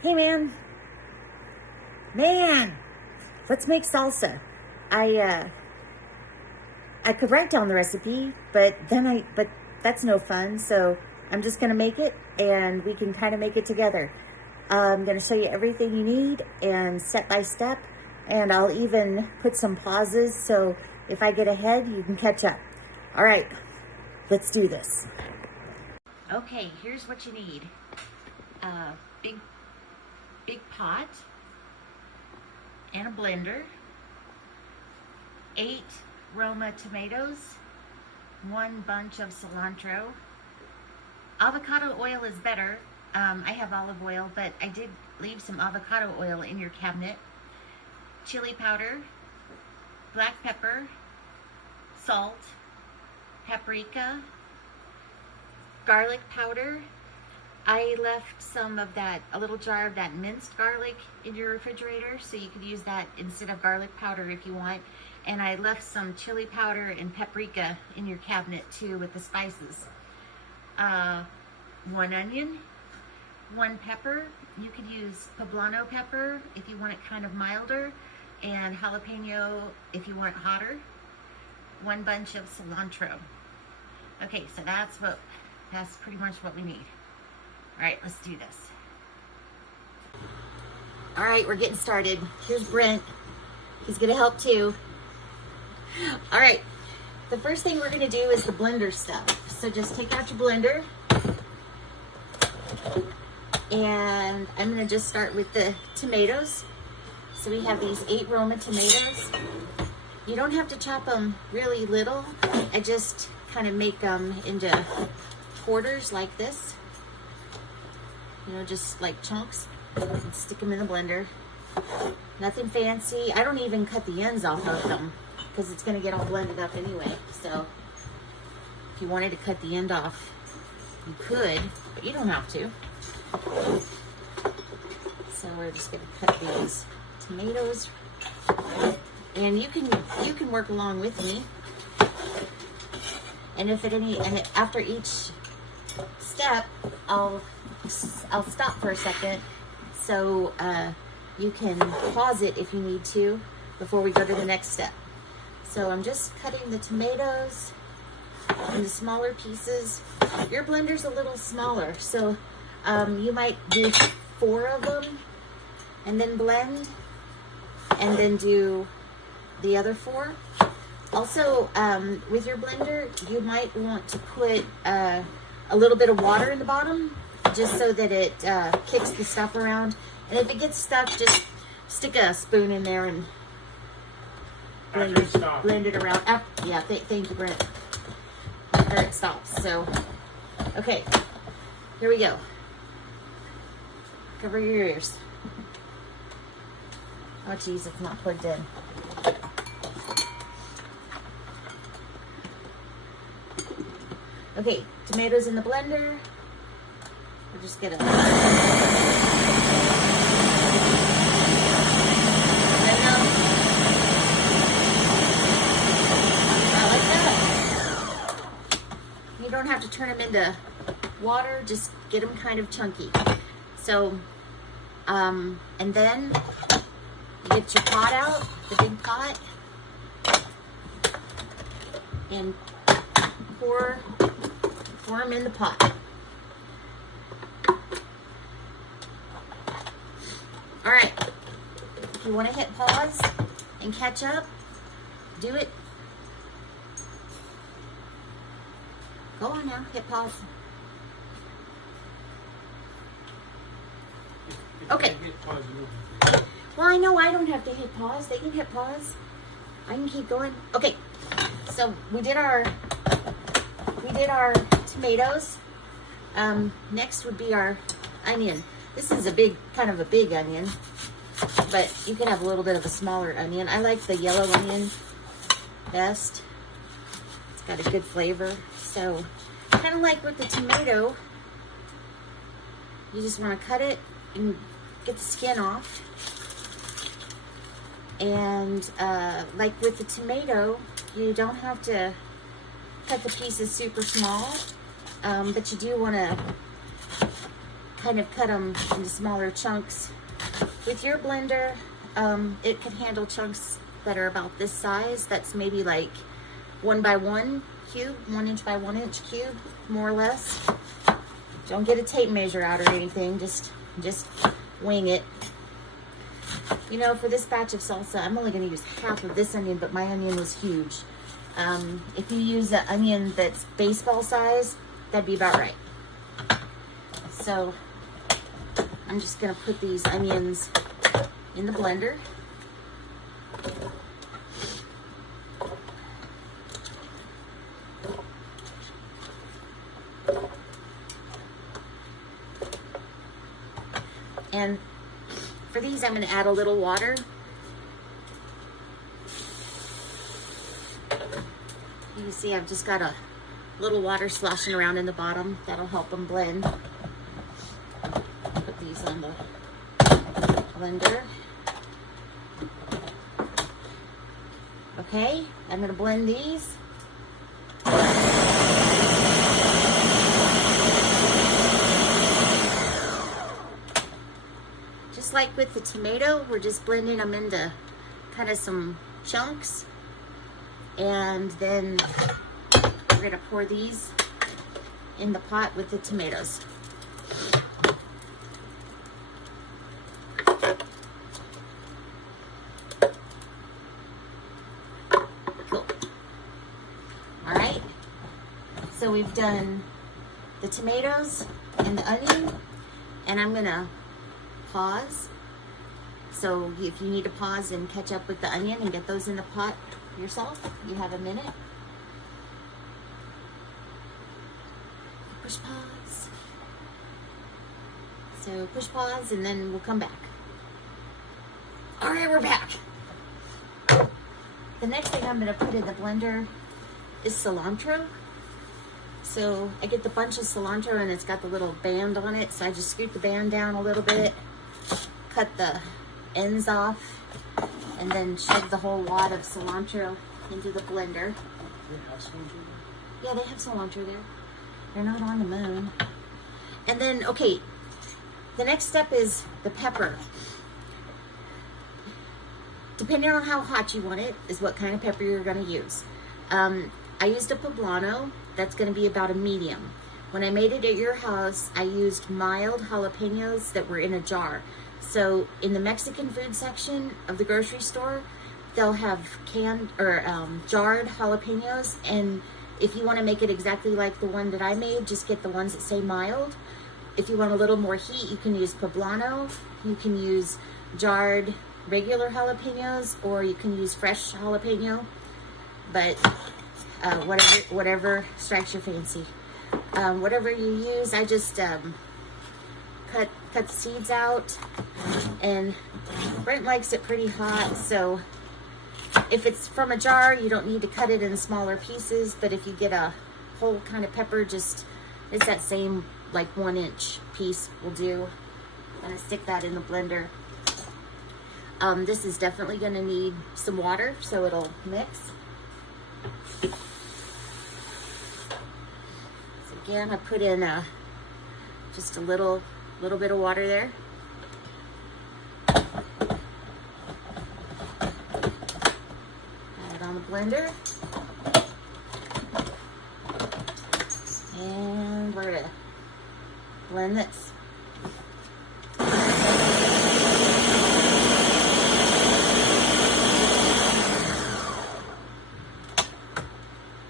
Hey man, let's make salsa. I could write down the recipe, but that's no fun. So I'm just gonna make it, and we can kind of make it together. I'm gonna show you everything you need and step by step, and I'll even put some pauses so if I get ahead, you can catch up. All right, let's do this. Okay, here's what you need. Big pot and a blender, 8 Roma tomatoes, 1 bunch of cilantro. Avocado oil is better. I have olive oil, but I did leave some avocado oil in your cabinet. Chili powder, black pepper, salt, paprika, garlic powder. I left some of that, a little jar of that minced garlic in your refrigerator, so you could use that instead of garlic powder if you want. And I left some chili powder and paprika in your cabinet too with the spices. 1 onion, 1 pepper. You could use poblano pepper if you want it kind of milder, and jalapeno if you want it hotter. 1 bunch of cilantro. Okay, so that's pretty much what we need. All right, let's do this. All right, we're getting started. Here's Brent. He's gonna help too. All right, the first thing we're gonna do is the blender stuff. So just take out your blender, and I'm gonna just start with the tomatoes. So we have these 8 Roma tomatoes. You don't have to chop them really little. I just kind of make them into quarters like this. You know, just like chunks, and stick them in the blender. Nothing fancy. I don't even cut the ends off of them because it's gonna get all blended up anyway. So if you wanted to cut the end off, you could, but you don't have to. So we're just gonna cut these tomatoes, and you can work along with me. And after each step, I'll stop for a second, so you can pause it if you need to before we go to the next step. So I'm just cutting the tomatoes into smaller pieces. Your blender's a little smaller, so you might do 4 of them and then blend, and then do the other 4. Also, with your blender, you might want to put a little bit of water in the bottom, just so that it kicks the stuff around. And if it gets stuck, just stick a spoon in there and blend it around. Yeah, thank you, Brent. After it stops. So, okay, here we go. Cover your ears. Oh, geez, it's not plugged in. Okay, tomatoes in the blender. We're just gonna you don't have to turn them into water, just get them kind of chunky. So, and then you get your pot out, the big pot, and pour them in the pot. All right, if you want to hit pause and catch up, do it. Go on now, hit pause. Okay. Well, I know I don't have to hit pause. They can hit pause. I can keep going. Okay, so we did our tomatoes. Next would be our onion. This is kind of a big onion, but you can have a little bit of a smaller onion. I like the yellow onion best. It's got a good flavor. So, kind of like with the tomato, you just want to cut it and get the skin off. And like with the tomato, you don't have to cut the pieces super small, but you do want to kind of cut them into smaller chunks. With your blender, it can handle chunks that are about this size. That's maybe like 1 by 1 cube, 1 inch by 1 inch cube, more or less. Don't get a tape measure out or anything, just wing it. You know, for this batch of salsa, I'm only going to use half of this onion, but my onion was huge. If you use an onion that's baseball size, that'd be about right. So I'm just going to put these onions in the blender. And for these, I'm going to add a little water. You can see I've just got a little water sloshing around in the bottom. That'll help them blend. Put these on the blender. Okay, I'm going to blend these. Just like with the tomato, we're just blending them into kind of some chunks. And then we're going to pour these in the pot with the tomatoes. Cool. All right. So we've done the tomatoes and the onion, and I'm going to pause. So if you need to pause and catch up with the onion and get those in the pot yourself, you have a minute. Push pause. So push pause and then we'll come back. All right, we're back. The next thing I'm going to put in the blender is cilantro. So I get the bunch of cilantro and it's got the little band on it. So I just scoot the band down a little bit, cut the ends off, and then shove the whole wad of cilantro into the blender. Do they have cilantro there? Yeah, they have cilantro there. They're not on the moon. And then, okay, the next step is the pepper. Depending on how hot you want it, is what kind of pepper you're going to use. I used a poblano. That's going to be about a medium. When I made it at your house, I used mild jalapenos that were in a jar. So in the Mexican food section of the grocery store, they'll have canned or jarred jalapenos. And if you want to make it exactly like the one that I made, just get the ones that say mild. If you want a little more heat, you can use poblano. You can use jarred regular jalapenos, or you can use fresh jalapeno. But whatever strikes your fancy. Whatever you use, I just cut the seeds out, and Brent likes it pretty hot, so if it's from a jar, you don't need to cut it in smaller pieces, but if you get a whole kind of pepper, just, it's that same like 1 inch piece will do. I'm gonna stick that in the blender. This is definitely gonna need some water so it'll mix. So again, I put in just a little bit of water there. Add it on the blender. And we're gonna blend this.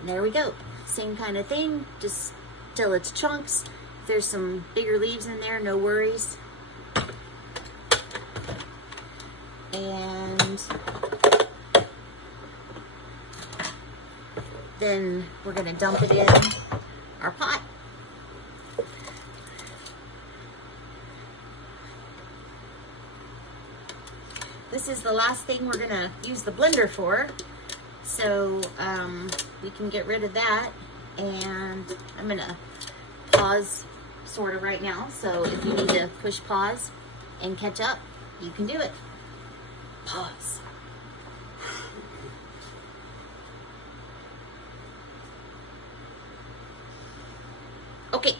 And there we go. Same kind of thing, just till it's chunks. If there's some bigger leaves in there, no worries. And then we're gonna dump it in our pot. This is the last thing we're gonna use the blender for. So we can get rid of that, and I'm gonna pause sort of right now. So if you need to push pause and catch up, you can do it. Pause. Okay.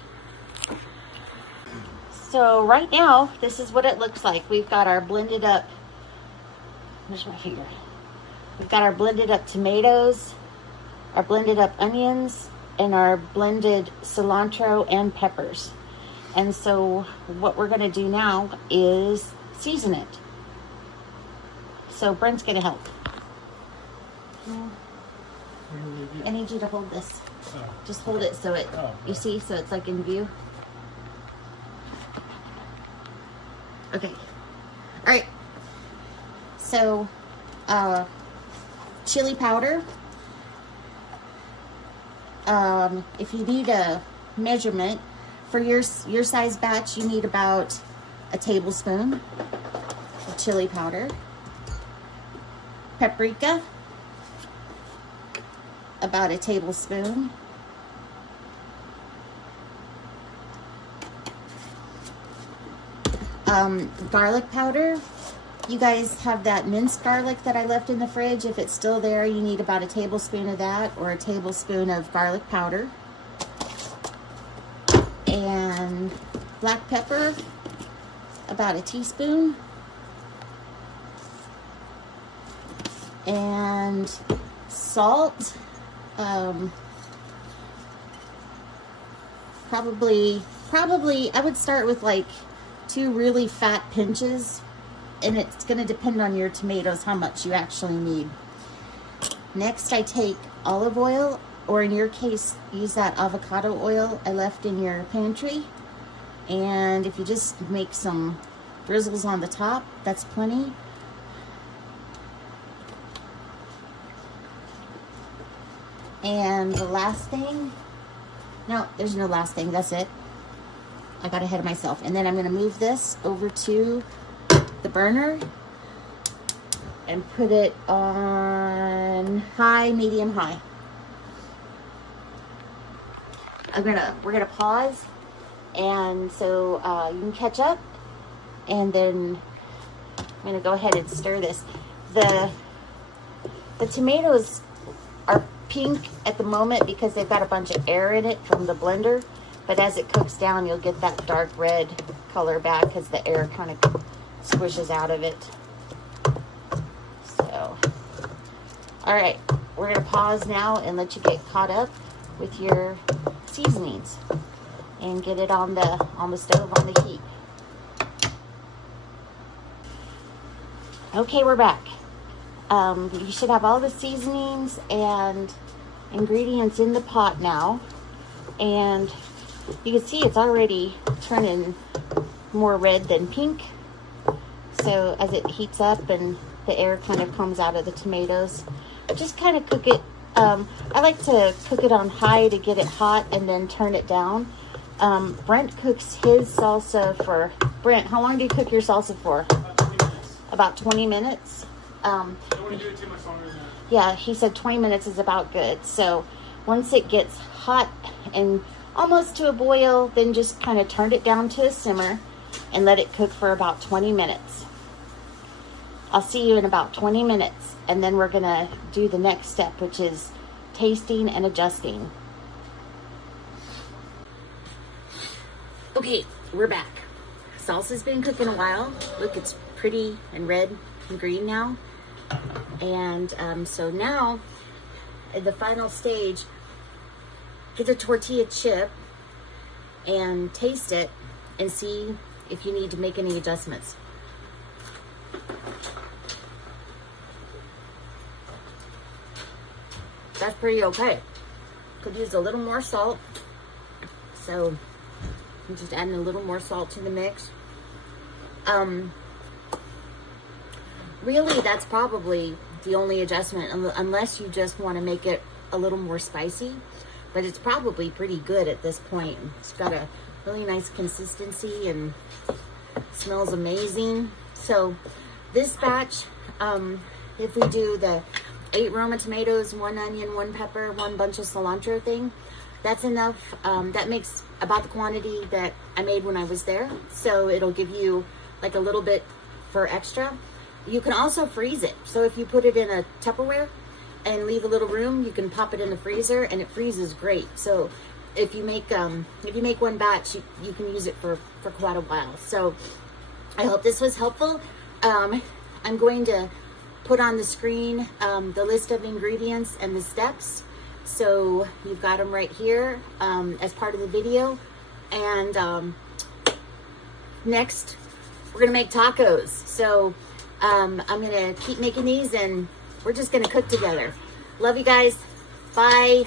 So right now, this is what it looks like. We've got our blended up, where's my finger? We've got our blended up tomatoes, our blended up onions, and our blended cilantro and peppers. And so what we're gonna do now is season it. So Brent's gonna help. I need you to hold this. Oh. Just hold it so it, you see, so it's like in view. Okay. All right. So, chili powder. If you need a measurement for your size batch, you need about a tablespoon of chili powder. Paprika, about a tablespoon. Garlic powder. You guys have that minced garlic that I left in the fridge. If it's still there, you need about a tablespoon of that, or a tablespoon of garlic powder. And black pepper, about a teaspoon. And salt, probably I would start with like 2 really fat pinches, and it's going to depend on your tomatoes how much you actually need. Next, I take olive oil, or in your case, use that avocado oil I left in your pantry. And if you just make some drizzles on the top, that's plenty. And the last thing, no, there's no last thing, that's it. I got ahead of myself. And then I'm gonna move this over to the burner and put it on high, medium, high. We're gonna pause, and so you can catch up, and then I'm gonna go ahead and stir this. The tomatoes are pink at the moment because they've got a bunch of air in it from the blender, but as it cooks down, you'll get that dark red color back because the air kind of squishes out of it. So, all right, we're gonna pause now and let you get caught up with your seasonings and get it on the stove on the heat. Okay, we're back. You should have all the seasonings and ingredients in the pot now, and you can see it's already turning more red than pink. So as it heats up and the air kind of comes out of the tomatoes, just kind of cook it. I like to cook it on high to get it hot and then turn it down. Brent cooks his salsa for, Brent, how long do you cook your salsa for? About 20 minutes. About 20 minutes. Don't want to do it too much longer than that. Yeah, he said 20 minutes is about good. So once it gets hot and almost to a boil, then just kind of turn it down to a simmer and let it cook for about 20 minutes. I'll see you in about 20 minutes, and then we're gonna do the next step, which is tasting and adjusting. Okay, we're back. Salsa's been cooking a while. Look, it's pretty and red and green now. And so now, at the final stage, get a tortilla chip and taste it and see if you need to make any adjustments. That's pretty okay. Could use a little more salt. So I'm just adding a little more salt to the mix. Really, that's probably the only adjustment, unless you just want to make it a little more spicy. But it's probably pretty good at this point. It's got a really nice consistency and smells amazing. So this batch, if we do the 8 Roma tomatoes, 1 onion, 1 pepper, 1 bunch of cilantro thing, that's enough. That makes about the quantity that I made when I was there. So it'll give you like a little bit for extra. You can also freeze it. So if you put it in a Tupperware and leave a little room, you can pop it in the freezer and it freezes great. So if you make one batch, you can use it for quite a while. So I hope this was helpful. I'm going to put on the screen the list of ingredients and the steps. So you've got them right here as part of the video. And next, we're gonna make tacos. So I'm gonna keep making these and we're just gonna cook together. Love you guys. Bye.